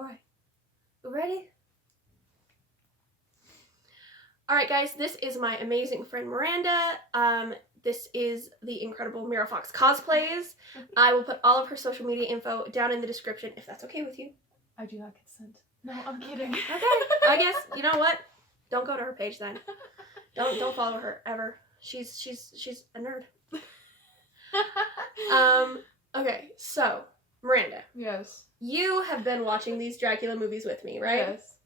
Alright. Ready? Alright guys, this is my amazing friend Miranda. This is the incredible Mira Fox cosplays. I will put all of her social media info down in the description if that's okay with you. I do not consent. No, I'm kidding. Okay. I guess, you know what? Don't go to her page then. Don't follow her ever. She's a nerd. Okay, so Miranda. Yes. You have been watching these Dracula movies with me, right? Yes.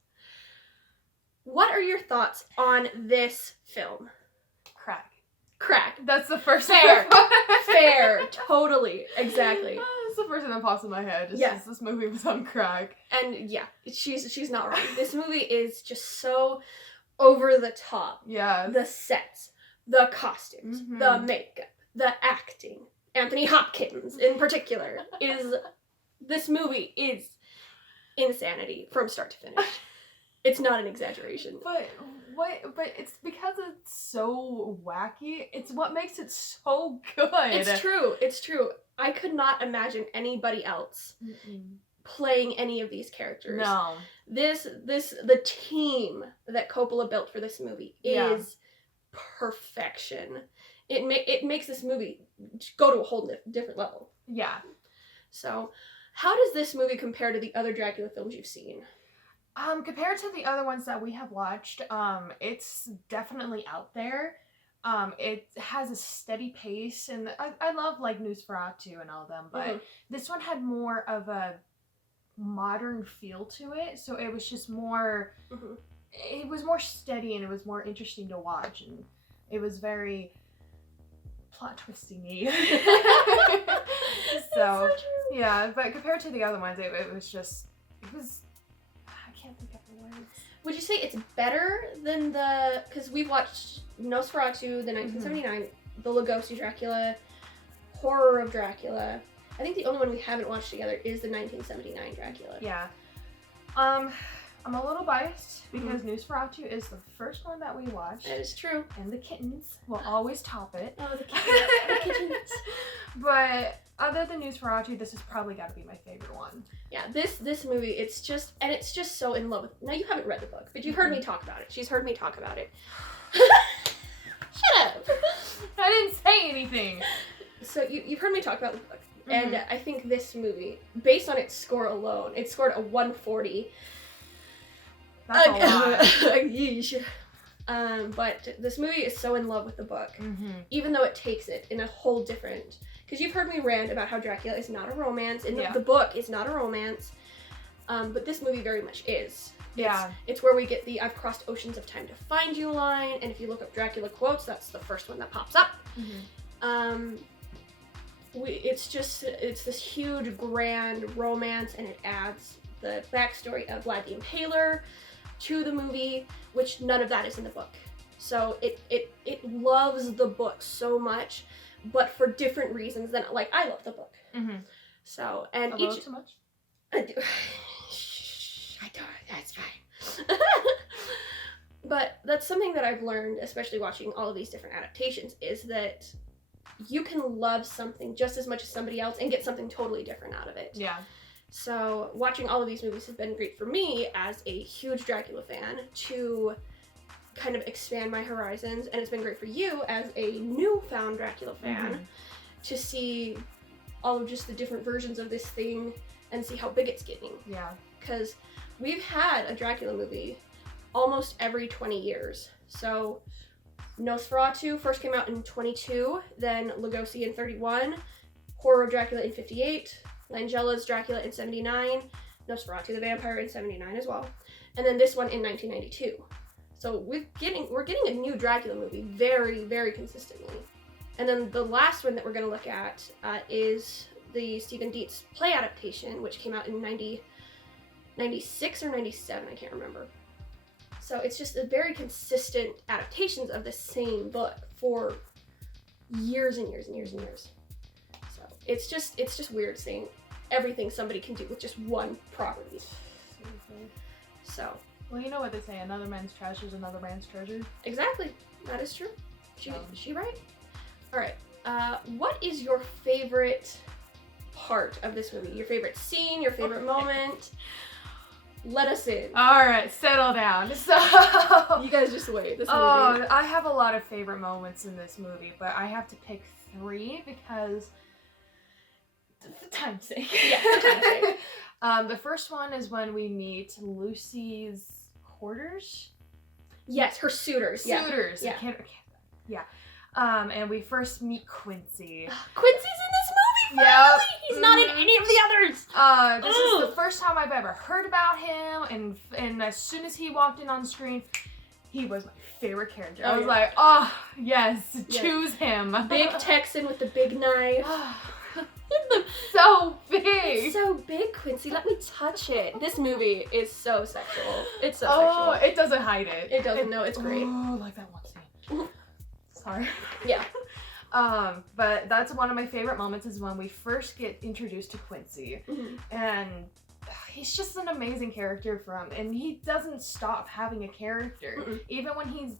What are your thoughts on this film? Crack. That's the first Fair. thing. Fair. Totally. Exactly. That's the first thing that pops in my head. Yes. This movie was on crack. And yeah, she's not wrong. This movie is just so over the top. Yeah. The sets, the costumes, Mm-hmm. the makeup, the acting. Anthony Hopkins in particular this movie is insanity from start to finish. It's not an exaggeration. But it's because it's so wacky. It's what makes it so good. It's true. I could not imagine anybody else playing any of these characters. No. The team that Coppola built for this movie is perfection. It makes this movie go to a whole different level. Yeah. So, how does this movie compare to the other Dracula films you've seen? Compared to the other ones that we have watched, it's definitely out there. It has a steady pace, and I love like Nosferatu and all of them, but this one had more of a modern feel to it, so it was just more. It was more steady, and it was more interesting to watch, and it was very plot twisty-y. So true. Yeah, but compared to the other ones, it was. I can't think of the words. Would you say it's better than because we've watched Nosferatu, the 1979, the Lugosi Dracula, Horror of Dracula. I think the only one we haven't watched together is the 1979 Dracula. Yeah. I'm a little biased because Nosferatu is the first one that we watched. That is true. And the kittens will always top it. Oh, the kittens. The kittens. But other than Nosferatu, this has probably got to be my favorite one. Yeah, this movie, it's just so in love with. Now, you haven't read the book, but you've heard me talk about it. She's heard me talk about it. Shut up. I didn't say anything. So you've heard me talk about the book, and I think this movie, based on its score alone, it scored a 140. That's a lot. Yeesh. But this movie is so in love with the book, even though it takes it in a whole different. Because you've heard me rant about how Dracula is not a romance, and the book is not a romance, but this movie very much is. It's where we get the "I've crossed oceans of time to find you" line, and if you look up Dracula quotes, that's the first one that pops up. It's this huge, grand romance, and it adds the backstory of Vlad the Impaler to the movie, which none of that is in the book. So it loves the book so much, but for different reasons than, like, I love the book. So, and a little too much? I do. Shh, I don't, that's fine. But that's something that I've learned, especially watching all of these different adaptations, is that you can love something just as much as somebody else and get something totally different out of it. Yeah. So watching all of these movies has been great for me as a huge Dracula fan to kind of expand my horizons, and it's been great for you as a newfound Dracula fan to see all of just the different versions of this thing and see how big it's getting. Yeah. Because we've had a Dracula movie almost every 20 years. So Nosferatu first came out in 22, then Lugosi in 31, Horror of Dracula in 58, Langella's Dracula in 79, Nosferatu the Vampire in 79 as well, and then this one in 1992. So we're getting a new Dracula movie very, very consistently. And then the last one that we're going to look at is the Stephen Dietz play adaptation, which came out in 96 or 97, I can't remember. So it's just a very consistent adaptations of the same book for years and years and years and years. So it's just weird seeing everything somebody can do with just one property. So. Well, you know what they say, another man's trash is another man's treasure. Exactly. That is true. She right. All right. What is your favorite part of this movie? Your favorite scene? Your favorite moment? let us in. Alright, settle down. So You guys just wait. This movie. Oh, I have a lot of favorite moments in this movie, but I have to pick 3 because for time's sake. Yeah, for time's sake. The first one is when we meet Lucy's quarters. Yes, her suitors. Suitors. Yeah. Yeah. And we first meet Quincy. Quincy's in this movie. Yep. Finally! He's not in any of the others. This is the first time I've ever heard about him, and as soon as he walked in on screen, he was my favorite character. I was like, oh yes, choose him. Big Texan with the big knife. So big. It's so big, Quincy. Let me touch it. This movie is so sexual. It's so Oh, sexual. it doesn't hide it. It doesn't. No, it's great. Oh, like that one scene. Sorry. Yeah. But that's one of my favorite moments is when we first get introduced to Quincy, and he's just an amazing character and he doesn't stop having a character. Even when he's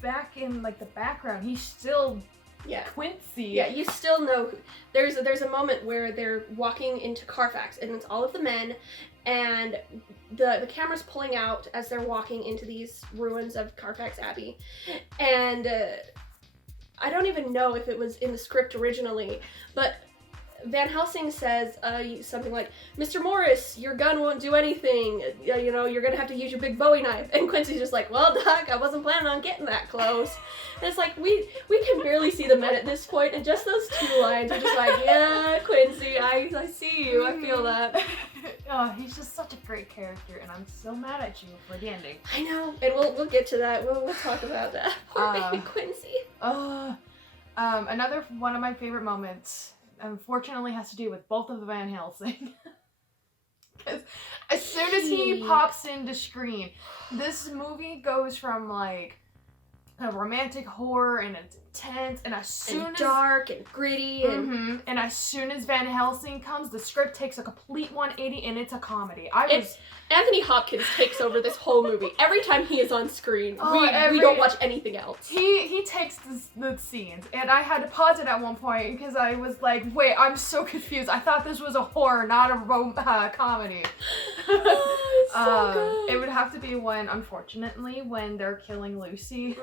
back in like the background, he's still Quincy. Yeah, you still know. There's a moment where they're walking into Carfax, and it's all of the men, and the camera's pulling out as they're walking into these ruins of Carfax Abbey, and I don't even know if it was in the script originally, but Van Helsing says something like, "Mr. Morris, your gun won't do anything. You know, you're gonna have to use your big Bowie knife." And Quincy's just like, "Well, Doc, I wasn't planning on getting that close." And it's like, we can barely see the men at this point, and just those 2 lines are just like, "Yeah, Quincy, I see you. I feel that." Oh, he's just such a great character, and I'm so mad at you for the ending. I know, and we'll get to that. We'll talk about that. Poor baby Quincy. Another one of my favorite moments, unfortunately, has to do with both of the Van Helsing. Because as soon as he pops into screen, this movie goes from like a romantic horror and it's intense, and as soon as dark and gritty and as soon as Van Helsing comes, the script takes a complete 180 and it's a comedy. Anthony Hopkins takes over this whole movie. Every time he is on screen, we don't watch anything else. He takes the scenes, and I had to pause it at one point because I was like, wait, I'm so confused. I thought this was a horror, not a comedy. It's so good. It would have to be unfortunately, when they're killing Lucy.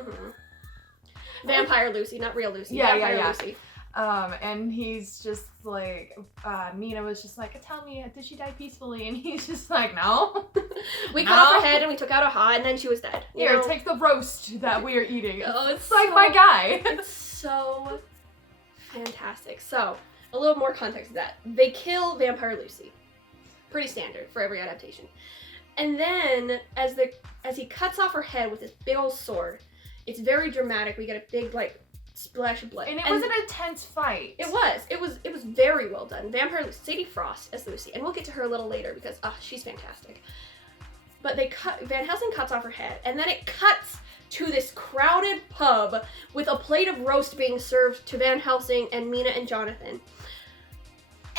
Vampire Lucy, not real Lucy. Yeah. Lucy. And he's just like, Mina was just like, tell me, did she die peacefully? And he's just like, no. We cut off her head and we took out her heart, and then she was dead. Here, take the roast that we are eating. Oh, it's like my guy. It's so fantastic. So, a little more context to that. They kill Vampire Lucy. Pretty standard for every adaptation. And then, as he cuts off her head with this big old sword, it's very dramatic. We get a big, like, splash of blood. And it was an intense fight. It was very well done. Vampire Sadie Frost as Lucy, and we'll get to her a little later because she's fantastic. But Van Helsing cuts off her head, and then it cuts to this crowded pub with a plate of roast being served to Van Helsing and Mina and Jonathan.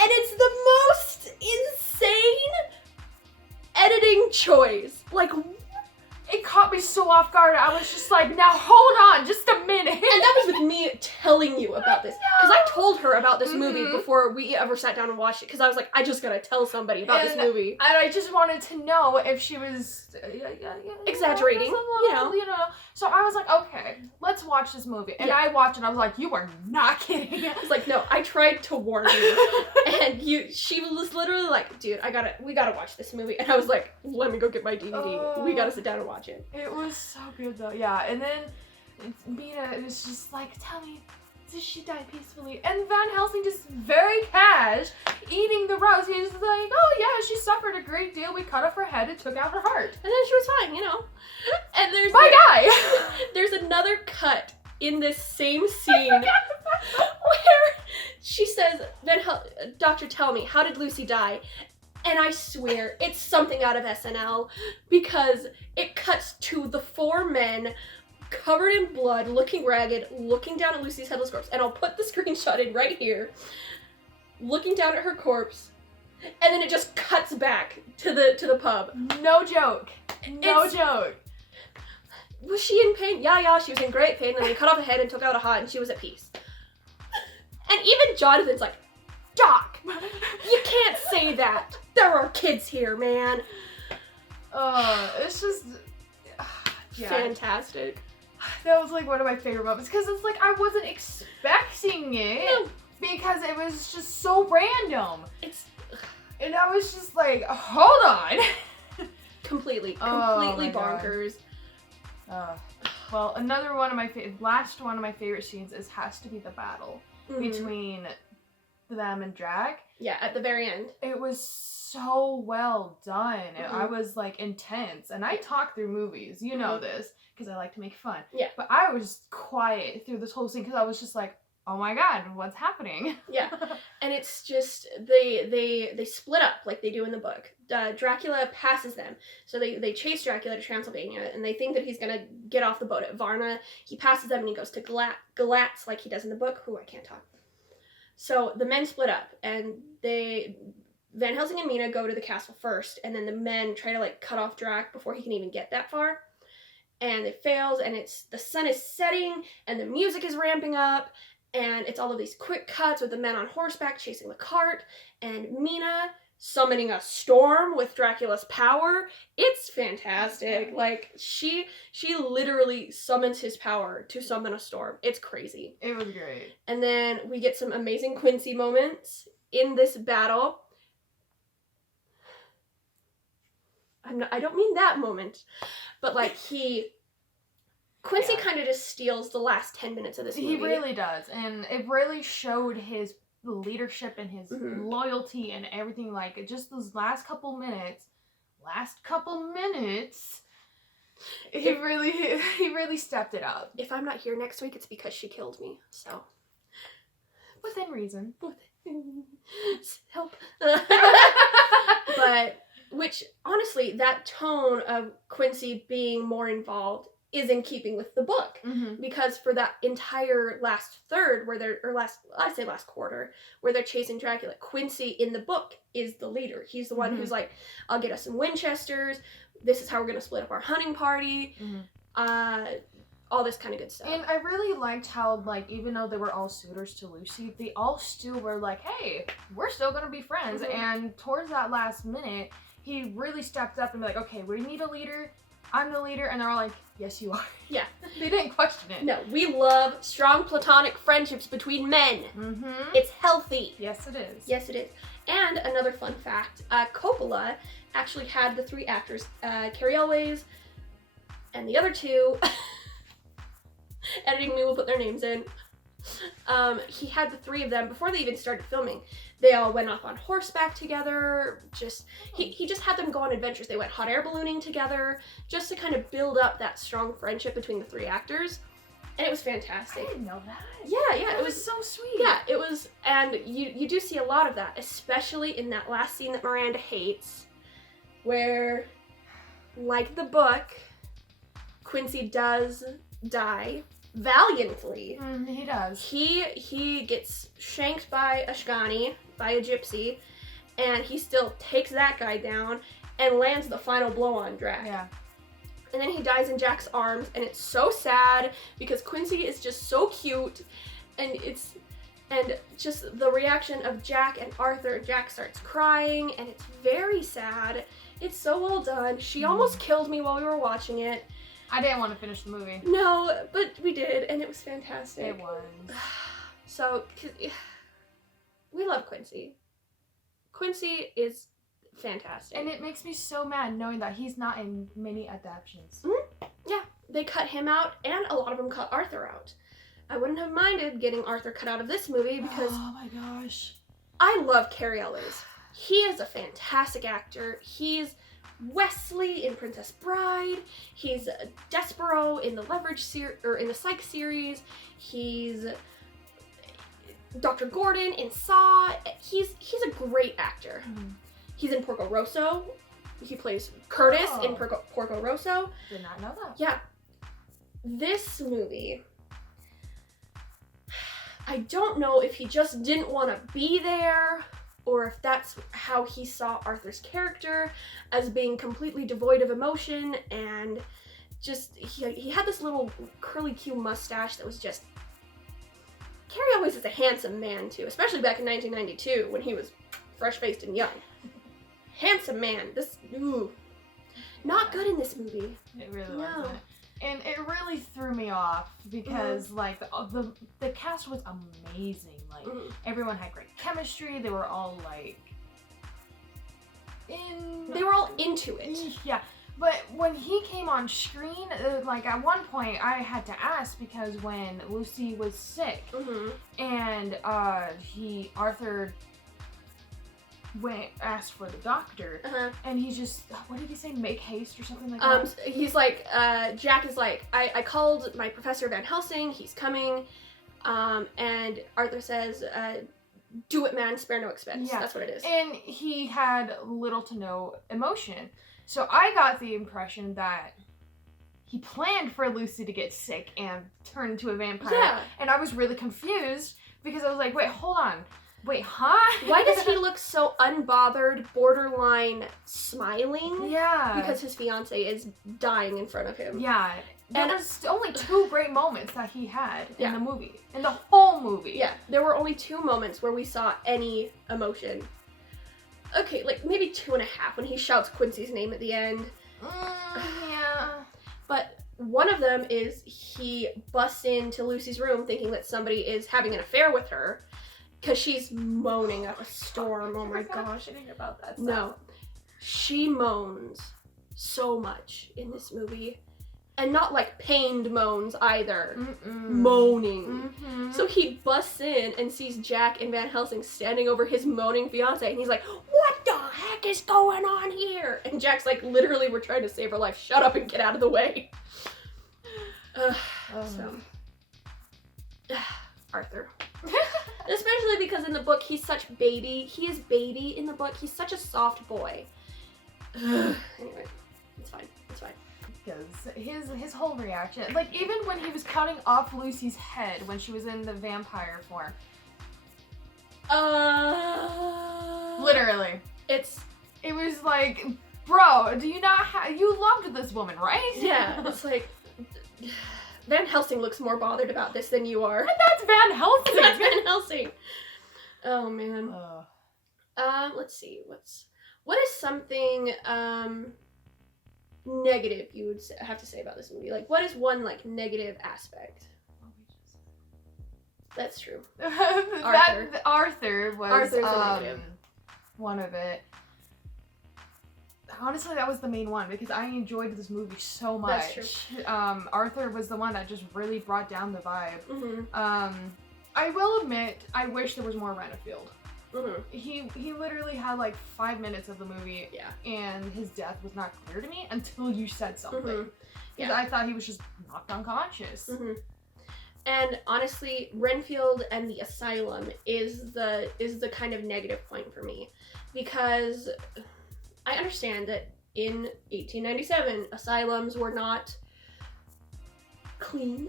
And it's the most insane editing choice. Like, it caught me so off guard. I was just like, now hold on just a minute. And that was with me telling you about this. Because I told her about this movie before we ever sat down and watched it. Because I was like, I just gotta tell somebody about this movie. And I just wanted to know if she was exaggerating, you know. So I was like, okay, let's watch this movie. And I watched it, I was like, you are not kidding. I was like, no, I tried to warn you. And she was literally like, dude, we gotta watch this movie. And I was like, let me go get my DVD. We gotta sit down and watch it. It was so good though, yeah. And then Mina was just like, tell me, did she die peacefully? And Van Helsing just very cash, eating the roast. He's like, oh yeah, she suffered a great deal. We cut off her head and took out her heart. And then she was fine, you know. And there's my guy. There's another cut in this same scene where she says, Doctor, tell me, how did Lucy die? And I swear, it's something out of SNL, because it cuts to the 4 men covered in blood, looking ragged, looking down at Lucy's headless corpse. And I'll put the screenshot in right here, looking down at her corpse, and then it just cuts back to the pub. No joke. No joke. Was she in pain? Yeah, she was in great pain, and they cut off her head and took out a heart, and she was at peace. And even Jonathan's like, Doc, you can't say that. There are kids here, man. It's just fantastic. That was like one of my favorite moments because it's like I wasn't expecting it because it was just so random. And I was just like, hold on. completely bonkers. Well, another one of my last one of my favorite scenes has to be the battle between them and Drac. Yeah, at the very end. It was so well done. I was like intense, and I talk through movies. You know this because I like to make fun. Yeah. But I was quiet through this whole scene because I was just like, oh my god, what's happening? Yeah, and it's just they split up like they do in the book. Dracula passes them, so they chase Dracula to Transylvania, and they think that he's gonna get off the boat at Varna. He passes them and he goes to Galatz like he does in the book. I can't talk. So the men split up, and Van Helsing and Mina go to the castle first, and then the men try to like cut off Drac before he can even get that far. And it fails, and the sun is setting, and the music is ramping up, and it's all of these quick cuts with the men on horseback chasing the cart, and Mina summoning a storm with Dracula's power. It's fantastic. Like, she literally summons his power to summon a storm. It's crazy. It was great. And then we get some amazing Quincy moments in this battle. I don't mean that moment, but like Quincy kind of just steals the last 10 minutes of this movie. He really does, and it really showed his leadership and his loyalty and everything. Like, just those last couple minutes, he really stepped it up. If I'm not here next week, it's because she killed me. So, within reason. Help. But which honestly, that tone of Quincy being more involved is in keeping with the book, because for that entire last third last quarter where they're chasing Dracula, Quincy in the book is the leader. He's the one who's like, I'll get us some Winchesters, this is how we're gonna split up our hunting party, all this kind of good stuff. And I really liked how, like, even though they were all suitors to Lucy, they all still were like, hey, we're still gonna be friends. And towards that last minute, he really stepped up and be like, okay, we need a leader, I'm the leader, and they're all like, yes, you are. Yeah. They didn't question it. No, we love strong platonic friendships between men. It's healthy. Yes, it is. Yes, it is. And another fun fact, Coppola actually had the three actors, Cary Elwes, and the other two, editing me will put their names in. He had the three of them before they even started filming. They all went off on horseback together. He just had them go on adventures. They went hot air ballooning together just to kind of build up that strong friendship between the three actors. And it was fantastic. I didn't know that. Yeah, it was so sweet. Yeah, it was, and you do see a lot of that, especially in that last scene that Miranda hates, where, like the book, Quincy does die valiantly. He does. He gets shanked by Ashkani, by a gypsy, and he still takes that guy down and lands the final blow on Drac. Yeah. And then he dies in Jack's arms, and it's so sad because Quincy is just so cute, and just the reaction of Jack and Arthur. Jack starts crying, and it's very sad. It's so well done. She almost killed me while we were watching it. I didn't want to finish the movie. No, but we did, and it was fantastic. It was. So, we love Quincy. Quincy is fantastic. And it makes me so mad knowing that he's not in many adaptations. Yeah, they cut him out, and a lot of them cut Arthur out. I wouldn't have minded getting Arthur cut out of this movie because... Oh my gosh. I love Cary Elwes. He is a fantastic actor. He's Wesley in Princess Bride. He's Despero in the in the Psych series. He's Dr. Gordon in Saw. He's a great actor. He's in Porco Rosso. He plays Curtis in Porco Rosso. Did not know that. Yeah. This movie, I don't know if he just didn't want to be there, or if that's how he saw Arthur's character, as being completely devoid of emotion, and just, he had this little curly Q mustache that was just... Cary Elwes is a handsome man, too, especially back in 1992, when he was fresh-faced and young. handsome man. Not good in this movie. It really wasn't. And it really threw me off because like the cast was amazing. Like everyone had great chemistry. They were all like they were all into it. Yeah. But when he came on screen, like at one point I had to ask because when Lucy was sick and Arthur asked for the doctor and he just, what did he say, make haste or something like that? He's like, Jack is like, I called my Professor Van Helsing, he's coming, and Arthur says, do it, man, spare no expense. That's what it is. And he had little to no emotion. So I got the impression that he planned for Lucy to get sick and turn into a vampire. Yeah. And I was really confused because I was like, wait, hold on. Wait, huh? Why does he look so unbothered, borderline smiling? Yeah. Because his fiance is dying in front of him. Yeah. There was only 2 great moments that he had in the movie. In the whole movie. Yeah. There were only 2 moments where we saw any emotion. Okay, like maybe 2.5 when he shouts Quincy's name at the end. Yeah. But one of them is he busts into Lucy's room thinking that somebody is having an affair with her because she's moaning up a storm. Oh my gosh. About that stuff. No. She moans so much in this movie. And not like pained moans either. Moaning. So he busts in and sees Jack and Van Helsing standing over his moaning fiance, and he's like, what the heck is going on here? And Jack's like, literally, we're trying to save her life. Shut up and get out of the way. Arthur. Especially because in the book, he's such baby. He is baby in the book. He's such a soft boy. Anyway, it's fine. It's fine. Because his whole reaction, like even when he was cutting off Lucy's head when she was in the vampire form. Literally. It was like, bro, do you not you loved this woman, right? Yeah, it's like, Van Helsing looks more bothered about this than you are. And that's Van Helsing! That's Van Helsing! Oh, man. Let's see, what is something, negative you would have to say about this movie? Like, what is one, like, negative aspect? That's true. Arthur was Arthur's a negative. One of it. Honestly, that was the main one because I enjoyed this movie so much. That's true. Arthur was the one that just really brought down the vibe. I will admit, I wish there was more Renfield. He literally had like 5 minutes of the movie, and his death was not clear to me until you said something. Because I thought he was just knocked unconscious. And honestly, Renfield and the asylum is the kind of negative point for me, because I understand that in 1897 asylums were not clean,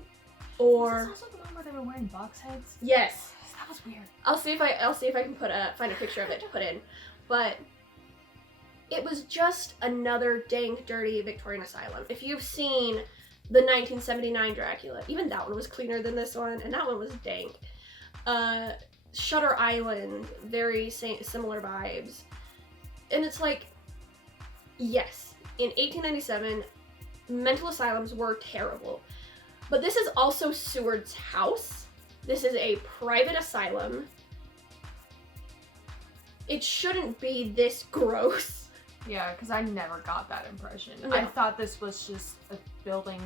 or. Is this also the one where they were wearing box heads? Yes. That was weird. I'll see if I can find a picture of it to put in, but it was just another dank, dirty Victorian asylum. If you've seen the 1979 Dracula, even that one was cleaner than this one, and that one was dank. Shutter Island, very similar vibes, and it's like, yes, in 1897, mental asylums were terrible, but this is also Seward's house. This is a private asylum. It shouldn't be this gross. Yeah, because I never got that impression. No. I thought this was just a building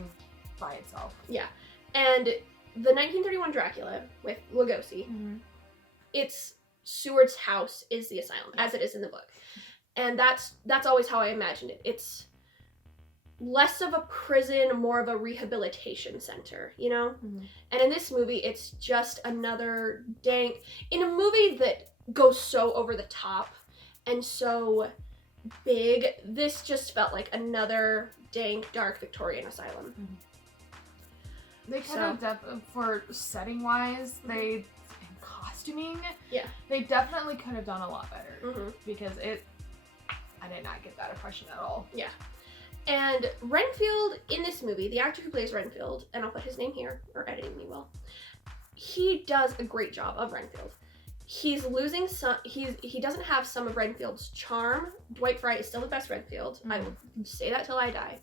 by itself. Yeah. And the 1931 Dracula with Lugosi, it's Seward's house is the asylum, as it is in the book. And that's always how I imagined it. It's less of a prison, more of a rehabilitation center, you know? And in this movie, it's just another dank, in a movie that goes so over the top and so big, this just felt like another dank, dark Victorian asylum. They kind of, for setting wise, and costuming, they definitely could have done a lot better, because I did not get that impression at all. Yeah. And Renfield, in this movie, the actor who plays Renfield, and I'll put his name here, or editing me will, he does a great job of Renfield. he's losing some. He doesn't have some of Renfield's charm. Dwight Frye is still the best Renfield. I will say that till I die.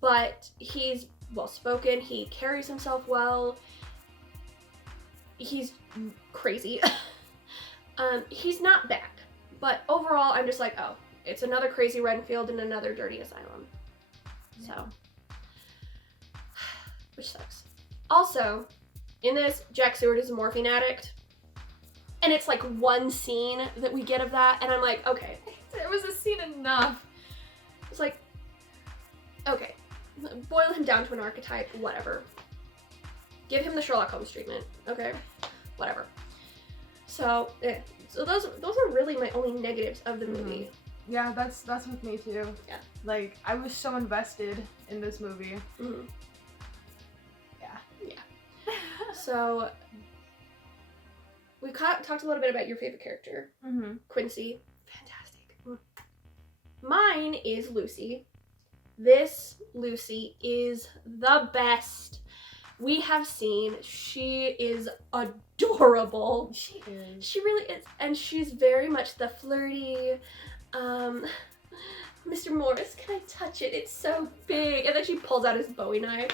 But he's well spoken. He carries himself well. He's crazy. He's not bad, but overall, I'm just like, oh, it's another crazy Renfield in another dirty asylum. So, which sucks. Also, in this, Jack Stewart is a morphine addict. And it's like one scene that we get of that, and I'm like, okay. It was a scene enough. It's like, okay. Boil him down to an archetype, whatever. Give him the Sherlock Holmes treatment, okay? Whatever. So, so those are really my only negatives of the movie. Yeah, that's with me too. Yeah. Like, I was so invested in this movie. Mm-hmm. Yeah. So, we talked a little bit about your favorite character, Quincy. Fantastic. Mine is Lucy. This Lucy is the best we have seen. She is adorable. She is. She really is. And she's very much the flirty, Mr. Morris, can I touch it? It's so big. And then she pulls out his Bowie knife.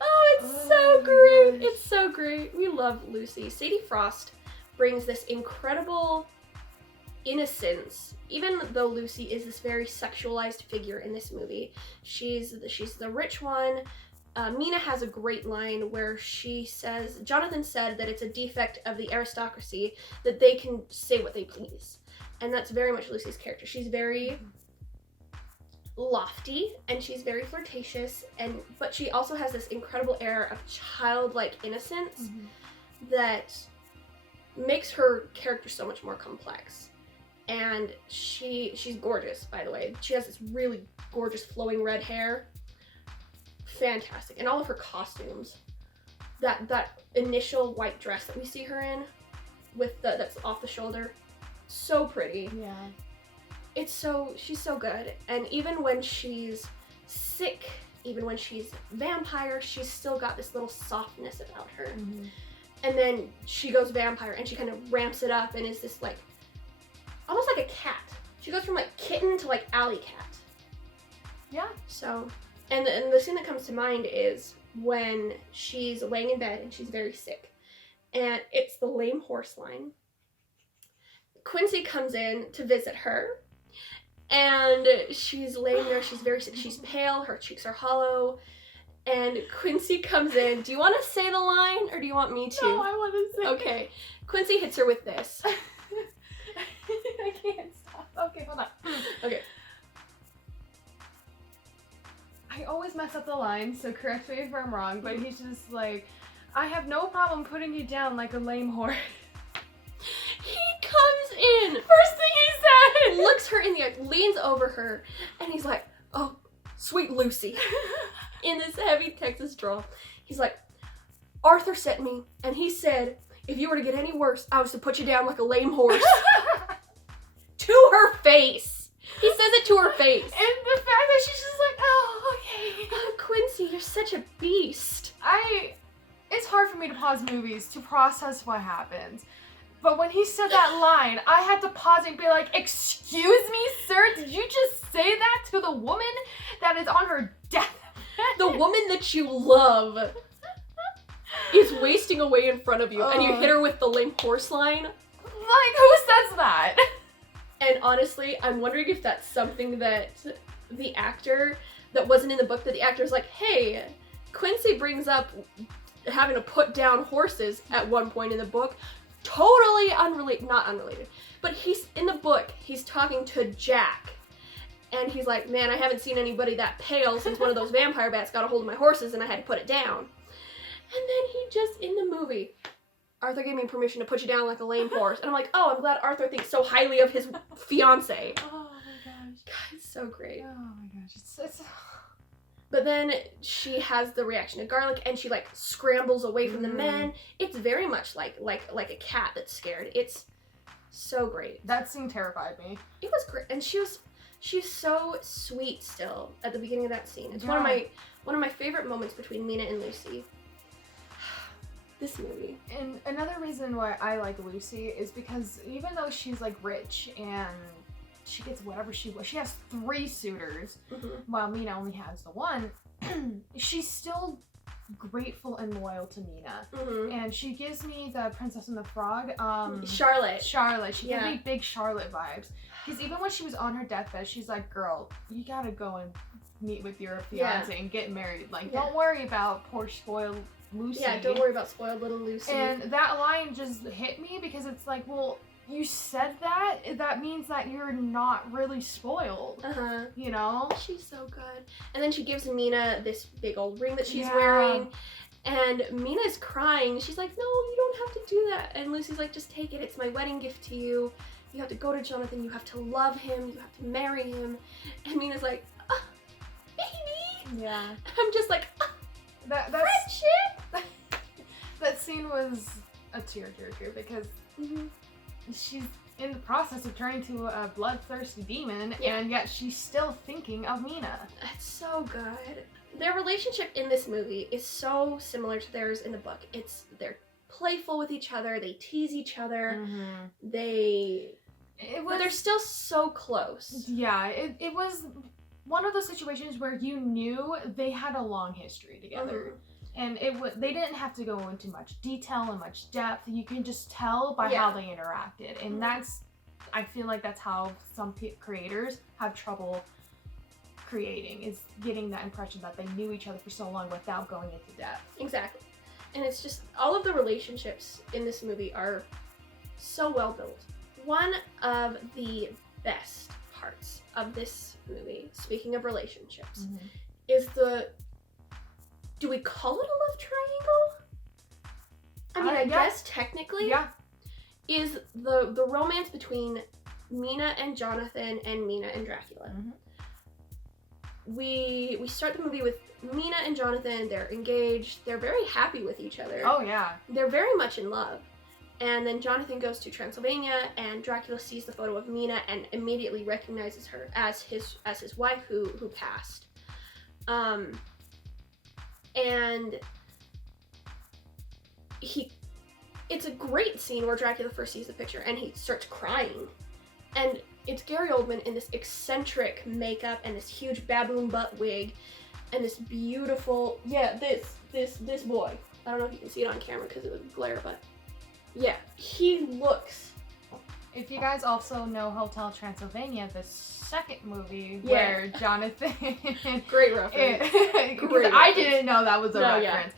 Oh, it's so great. Gosh. It's so great. We love Lucy. Sadie Frost brings this incredible innocence, even though Lucy is this very sexualized figure in this movie. She's the rich one. Mina has a great line where she says, Jonathan said that it's a defect of the aristocracy that they can say what they please. And that's very much Lucy's character. She's very lofty and she's very flirtatious, but she also has this incredible air of childlike innocence that makes her character so much more complex. And she's gorgeous, by the way. She has this really gorgeous flowing red hair. Fantastic. And all of her costumes. That initial white dress that we see her in with that's off the shoulder. So pretty. Yeah. She's so good. And even when she's sick, even when she's vampire, she's still got this little softness about her. And then she goes vampire and she kind of ramps it up and is this like, almost like a cat. She goes from like kitten to like alley cat. Yeah. So, and the scene that comes to mind is when she's laying in bed and she's very sick. And it's the lame horse line. Quincy comes in to visit her. And she's laying there, she's very sick, she's pale, her cheeks are hollow. And Quincy comes in. Do you want to say the line or do you want me to? No, I want to say Okay. Quincy hits her with this. I can't stop. Okay, hold on. Okay. I always mess up the line, so correct me if I'm wrong, but he's just like, I have no problem putting you down like a lame horse. He comes in. First thing he said. Looks her in the eye, leans over her, and he's like, oh, sweet Lucy. In this heavy Texas drawl. He's like, Arthur sent me, and he said, if you were to get any worse, I was to put you down like a lame horse. To her face. He says it to her face. And the fact that she's just like, oh, okay. Oh, Quincy, you're such a beast. It's hard for me to pause movies to process what happens. But when he said that line, I had to pause and be like, excuse me, sir, did you just say that to the woman that is on her deathbed? The woman that you love is wasting away in front of you, and you hit her with the lame horse line. Like, who says that? And honestly, I'm wondering if that's something that the actor, that wasn't in the book, that the actor's like, hey, Quincy brings up having to put down horses at one point in the book. Totally not unrelated. But he's, in the book, he's talking to Jack. And he's like, man, I haven't seen anybody that pale since one of those vampire bats got a hold of my horses and I had to put it down. And then he just, in the movie, Arthur gave me permission to put you down like a lame horse. And I'm like, oh, I'm glad Arthur thinks so highly of his fiance. Oh my gosh. God, it's so great. Oh my gosh. It's... But then she has the reaction to garlic and she like scrambles away from the men. It's very much like a cat that's scared. It's so great. That scene terrified me. It was great. And she's so sweet still at the beginning of that scene. It's one of my favorite moments between Mina and Lucy. this movie. And another reason why I like Lucy is because even though she's like rich and she gets whatever she wants, she has 3 suitors, while Mina only has the one, she's still grateful and loyal to Mina. And she gives me the Princess and the Frog. Charlotte. She gives me big Charlotte vibes. Because even when she was on her deathbed, she's like, girl, you gotta go and meet with your fiance and get married. Like, don't worry about poor spoiled Lucy. Yeah, don't worry about spoiled little Lucy. And that line just hit me because it's like, well, you said that? That means that you're not really spoiled. You know? She's so good. And then she gives Mina this big old ring that she's wearing. And Mina's crying. She's like, no, you don't have to do that. And Lucy's like, just take it. It's my wedding gift to you. You have to go to Jonathan. You have to love him. You have to marry him. And Mina's like, baby. Yeah. I'm just like, friendship. That scene was a tearjerker because she's in the process of turning to a bloodthirsty demon, and yet she's still thinking of Mina. That's so good. Their relationship in this movie is so similar to theirs in the book. They're playful with each other. They tease each other. But they're still so close. Yeah, it was one of those situations where you knew they had a long history together. And they didn't have to go into much detail and much depth. You can just tell by how they interacted. And I feel like that's how some creators have trouble creating, is getting that impression that they knew each other for so long without going into depth. Exactly. And it's just, all of the relationships in this movie are so well built. One of the best parts of this movie, speaking of relationships, is do we call it a love triangle? I mean, I guess technically, is the romance between Mina and Jonathan and Mina and Dracula. We start the movie with Mina and Jonathan. They're engaged. They're very happy with each other. Oh yeah. They're very much in love. And then Jonathan goes to Transylvania, and Dracula sees the photo of Mina and immediately recognizes her as his wife who passed. And it's a great scene where Dracula first sees the picture and he starts crying. And it's Gary Oldman in this eccentric makeup and this huge baboon butt wig and this beautiful, this boy. I don't know if you can see it on camera because it would glare, but yeah, he looks. If you guys also know Hotel Transylvania, the second movie where Jonathan... Great reference. I didn't know that was a reference.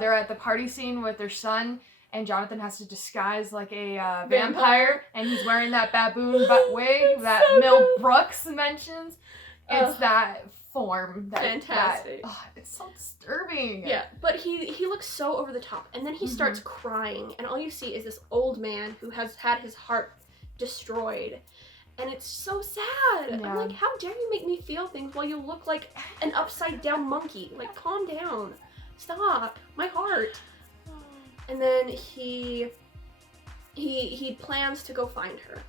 They're at the party scene with their son, and Jonathan has to disguise like a vampire, and he's wearing that baboon butt wig that so Mel Brooks mentions. It's that form. Fantastic. It's so disturbing. Yeah, but he looks so over the top, and then he starts crying, and all you see is this old man who has had his heart destroyed, and it's so sad. I'm like, how dare you make me feel things while you look like an upside down monkey? Like, calm down. Stop. My heart. And then he plans to go find her.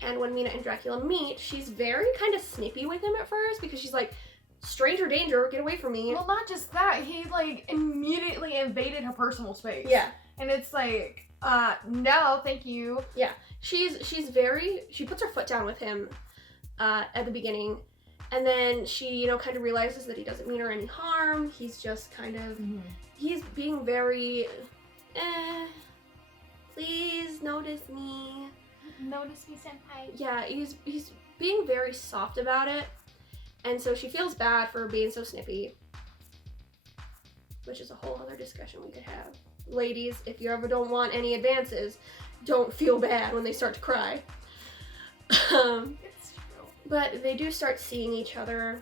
And when Mina and Dracula meet, she's very kind of snippy with him at first because she's like, stranger danger, get away from me. Well, not just that, he like immediately invaded her personal space. Yeah. And it's like, no, thank you. Yeah. She puts her foot down with him at the beginning, and then she, kind of realizes that he doesn't mean her any harm. He's just kind of, he's being very, please notice me. Notice me, senpai. Yeah, he's being very soft about it, and so she feels bad for being so snippy, which is a whole other discussion we could have. Ladies, if you ever don't want any advances, don't feel bad when they start to cry. It's true. But they do start seeing each other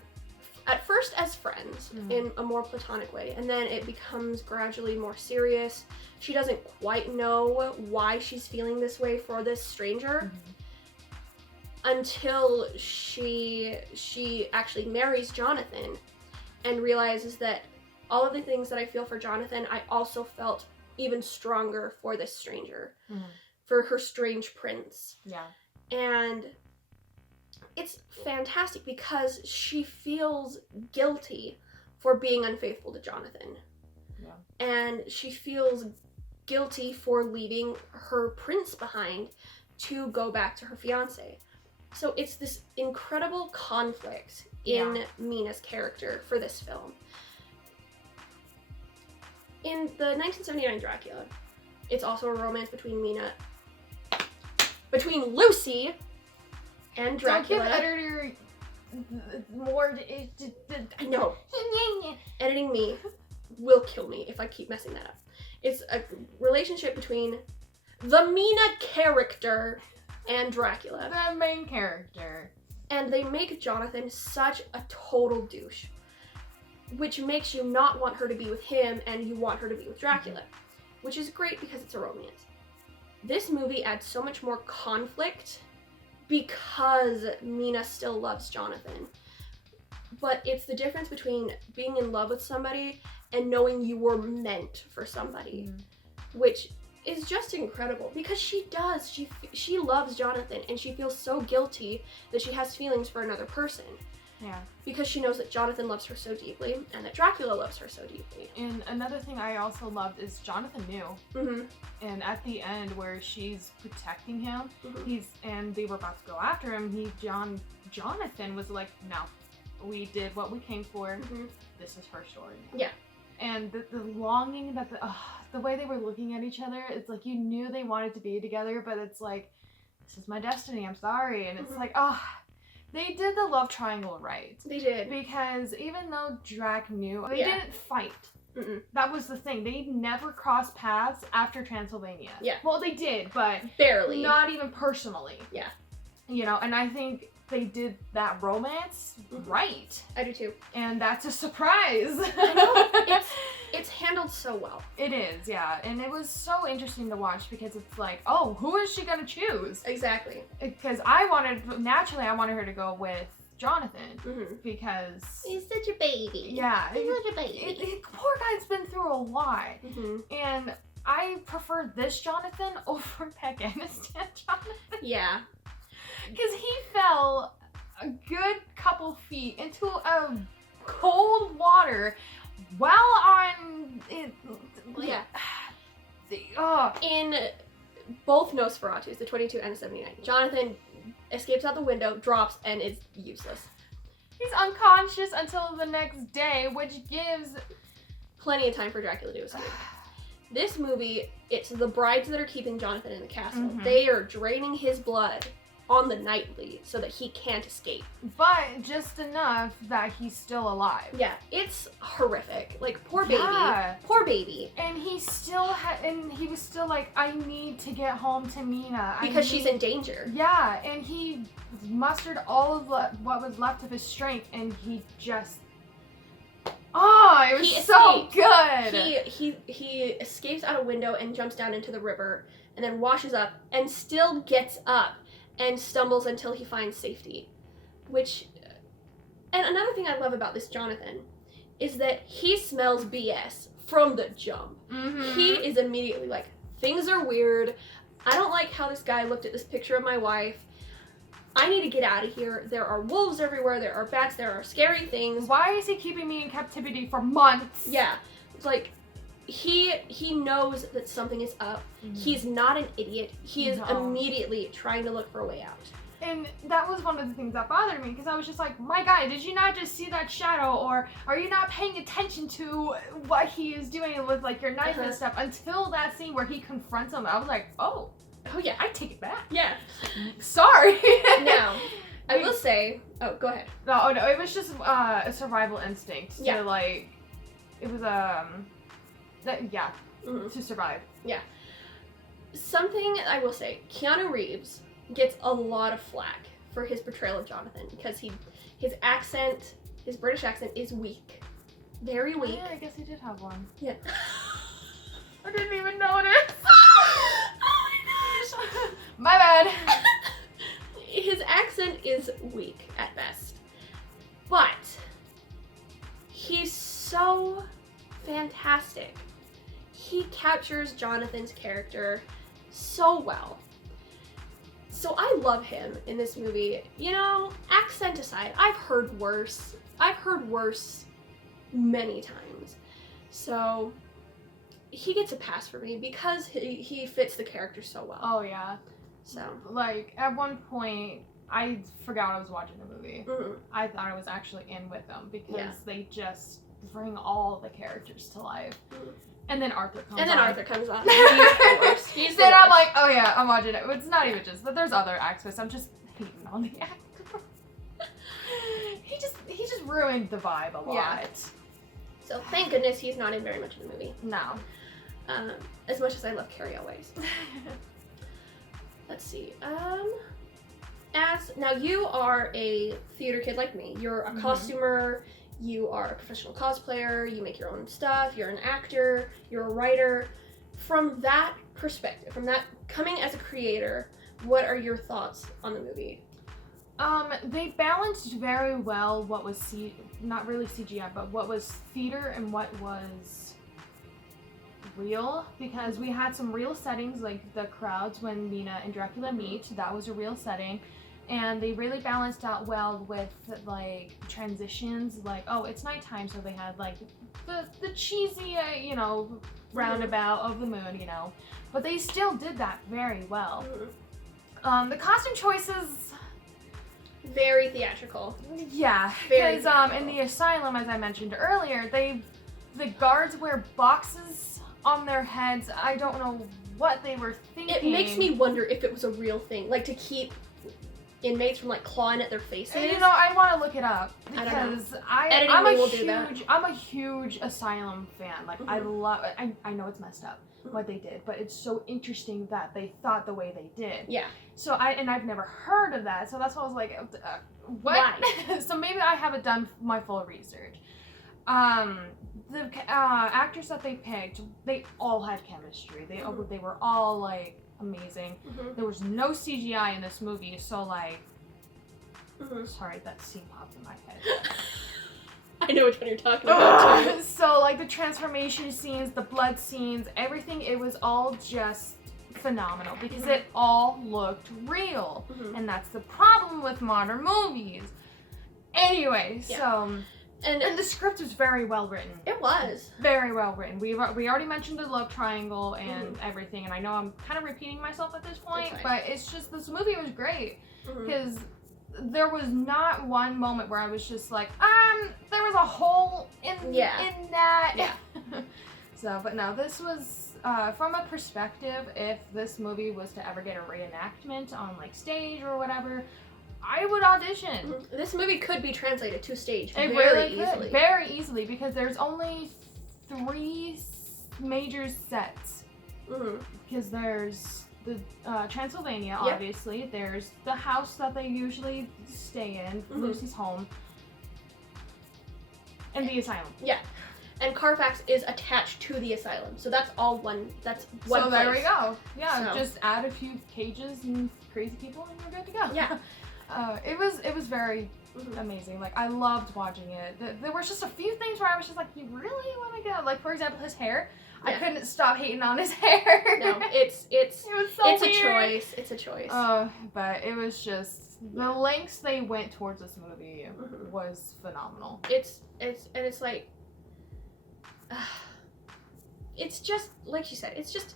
at first as friends in a more platonic way, and then it becomes gradually more serious. She doesn't quite know why she's feeling this way for this stranger until she actually marries Jonathan and realizes that all of the things that I feel for Jonathan, I also felt even stronger for this stranger, for her strange prince. Yeah. And it's fantastic because she feels guilty for being unfaithful to Jonathan. Yeah. And she feels guilty for leaving her prince behind to go back to her fiance. So it's this incredible conflict in Mina's character for this film. In the 1979 Dracula, it's also a romance between Lucy and Dracula. Don't give editor more. I know. Editing me will kill me if I keep messing that up. It's a relationship between the Mina character and Dracula. The main character. And they make Jonathan such a total douche, which makes you not want her to be with him and you want her to be with Dracula, which is great because it's a romance. This movie adds so much more conflict because Mina still loves Jonathan. But it's the difference between being in love with somebody and knowing you were meant for somebody, which is just incredible because she does. She loves Jonathan and she feels so guilty that she has feelings for another person. Yeah. Because she knows that Jonathan loves her so deeply and that Dracula loves her so deeply. And another thing I also loved is Jonathan knew. Mm-hmm. And at the end where she's protecting him, and they were about to go after him, Jonathan was like, no, we did what we came for. This is her story. Yeah. And the longing that the way they were looking at each other, it's like you knew they wanted to be together, but it's like, this is my destiny, I'm sorry. And it's like, they did the love triangle right. They did. Because even though Drac knew, they didn't fight. That was the thing. They never crossed paths after Transylvania. Yeah. Well, they did, but barely. Not even personally. Yeah. You know, and I think they did that romance right. I do too. And that's a surprise. I know. It's handled so well. It is, yeah. And it was so interesting to watch because it's like, oh, who is she gonna choose? Exactly. Because I wanted her to go with Jonathan because he's such a baby. Yeah. He's such a baby. Poor guy's been through a lot. And I prefer this Jonathan over Peck Aniston Jonathan. Yeah. Because he fell a good couple feet into a cold water while on in both Nosferatus, the 22 and the 79, Jonathan escapes out the window, drops, and is useless. He's unconscious until the next day, which gives plenty of time for Dracula to escape. This movie, it's the brides that are keeping Jonathan in the castle. They are draining his blood on the nightly so that he can't escape. But just enough that he's still alive. Yeah, it's horrific. Like, poor baby. Yeah. Poor baby. And he still he was still like, I need to get home to Mina. Because she's in danger. Yeah, and he mustered all of what was left of his strength and he just... Oh, it was so good! He escapes out a window and jumps down into the river and then washes up and still gets up and stumbles until he finds safety. And another thing I love about this Jonathan is that he smells BS from the jump. He is immediately like, things are weird. I don't like how this guy looked at this picture of my wife. I need to get out of here. There are wolves everywhere. There are bats. There are scary things. Why is he keeping me in captivity for months? Yeah. It's like, he knows that something is up. He's not an idiot. He is immediately trying to look for a way out. And that was one of the things that bothered me because I was just like, my guy, did you not just see that shadow, or are you not paying attention to what he is doing with like your knife and stuff until that scene where he confronts him? I was like, oh yeah, I take it back. Yeah. Sorry. Now, I will say, go ahead. No, it was just a survival instinct. Yeah. To, like, it was to survive. Yeah. Something I will say, Keanu Reeves gets a lot of flack for his portrayal of Jonathan because his accent, his British accent is weak. Very weak. Yeah, I guess he did have one. Yeah. I didn't even notice. Oh my gosh. My bad. His accent is weak at best. But he's so fantastic. He captures Jonathan's character so well. So I love him in this movie. You know, accent aside, I've heard worse. I've heard worse many times. So he gets a pass for me because he fits the character so well. Oh yeah. So like at one point I forgot I was watching the movie. mm-hmm. I thought I was actually in with them because they just bring all the characters to life. Mm-hmm. And then Arthur comes on. He's the worst. He's the then worst. I'm like, oh yeah, I'm watching it. It's not even just that. There's other actors. I'm just hating on the actor. he just ruined the vibe a lot. Yeah. So thank goodness he's not in very much of the movie. No. As much as I love Carrie always. Let's see. Now you are a theater kid like me. You're a costumer. You are a professional cosplayer. You make your own stuff. You're an actor. You're a writer. From that perspective, from that coming as a creator, what are your thoughts on the movie? They balanced very well what was not really CGI, but what was theater and what was real, because we had some real settings, like the crowds when Mina and Dracula meet. That was a real setting. And they really balanced out well with like transitions, like, oh, it's nighttime, so they had like the cheesy, roundabout of the moon, but they still did that very well. The costume choices, very theatrical. Yeah, because in the asylum, as I mentioned earlier, the guards wear boxes on their heads. I don't know what they were thinking. It makes me wonder if it was a real thing, like to keep inmates from like clawing at their faces. I want to look it up because I'm a huge asylum fan. Like I love it. I know it's messed up what they did, but it's so interesting that they thought the way they did. Yeah. So I've never heard of that. So that's why I was like, what? Why? So maybe I haven't done my full research. The actors that they picked, they all had chemistry. They were all like amazing. There was no CGI in this movie, so like sorry, that scene popped in my head. I know which one you're talking about too. So like the transformation scenes, the blood scenes, everything, it was all just phenomenal because it all looked real. And that's the problem with modern movies. Anyway, so and the script was very well written. It was. Very well written. We already mentioned the love triangle and everything, and I know I'm kind of repeating myself at this point, but it's just, this movie was great because there was not one moment where I was just like, there was a hole in that. Yeah. So, but no, this was, from a perspective, if this movie was to ever get a reenactment on like stage or whatever, I would audition. This movie could be translated to stage very easily because there's only 3 major sets. Because there's the Transylvania, obviously. There's the house that they usually stay in, Lucy's home, and the asylum. Yeah. And Carfax is attached to the asylum, so that's all one. That's one. So there we go. Yeah, just add a few cages and crazy people, and we're good to go. Yeah. It was very amazing. Like, I loved watching it. There was just a few things where I was just like, you really want to go? Like, for example, his hair. I couldn't stop hating on his hair. No, it was so weird. A choice. It's a choice. But it was just the lengths they went towards this movie was phenomenal. It's like it's just like she said. It's just.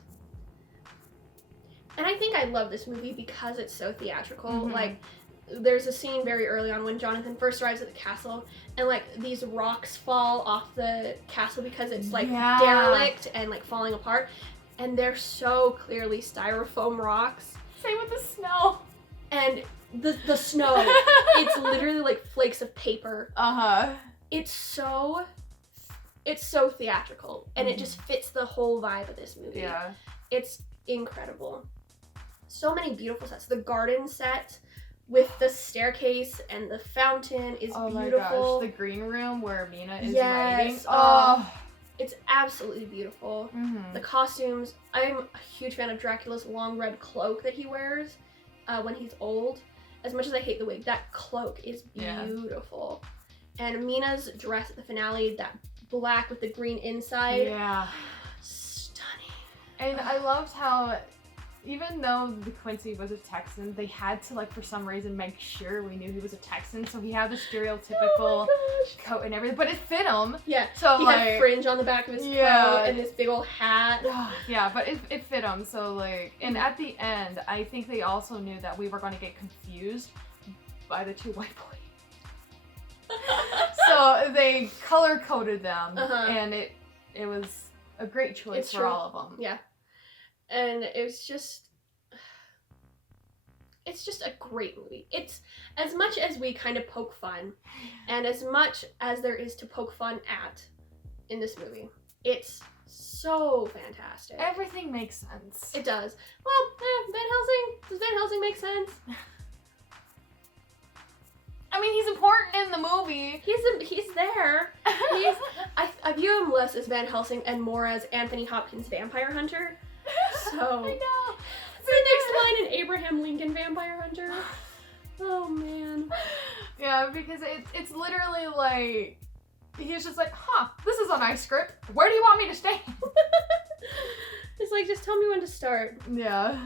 And I think I love this movie because it's so theatrical. Like, there's a scene very early on when Jonathan first arrives at the castle, and like these rocks fall off the castle because it's like derelict and like falling apart, and they're so clearly styrofoam rocks. Same with the snow. And the snow, it's literally like flakes of paper. It's so theatrical, and it just fits the whole vibe of this movie. Yeah. It's incredible. So many beautiful sets. The garden set with the staircase and the fountain is beautiful. My gosh, the green room where Mina is writing. Oh, it's absolutely beautiful. The costumes. I'm a huge fan of Dracula's long red cloak that he wears when he's old. As much as I hate the wig, that cloak is beautiful. And Mina's dress at the finale, that black with the green inside. Yeah. Stunning. And I loved how even though the Quincy was a Texan, they had to, like, for some reason make sure we knew he was a Texan, so he had the stereotypical coat and everything, but it fit him. Yeah, so he had fringe on the back of his coat and this big old hat. Yeah, but it fit him, so, like, and at the end, I think they also knew that we were going to get confused by the two white boys. So they color-coded them, and it was a great choice for all of them. Yeah. And it's just a great movie. It's, as much as we kind of poke fun, and as much as there is to poke fun at in this movie, it's so fantastic. Everything makes sense. It does. Well, Van Helsing, does Van Helsing make sense? I mean, he's important in the movie. He's there. I view him less as Van Helsing and more as Anthony Hopkins' vampire hunter. So I know. the next line in Abraham Lincoln Vampire Hunter. Oh man. Yeah, because it's literally like he's just like, this is a nice script. Where do you want me to stay? It's like, just tell me when to start. Yeah.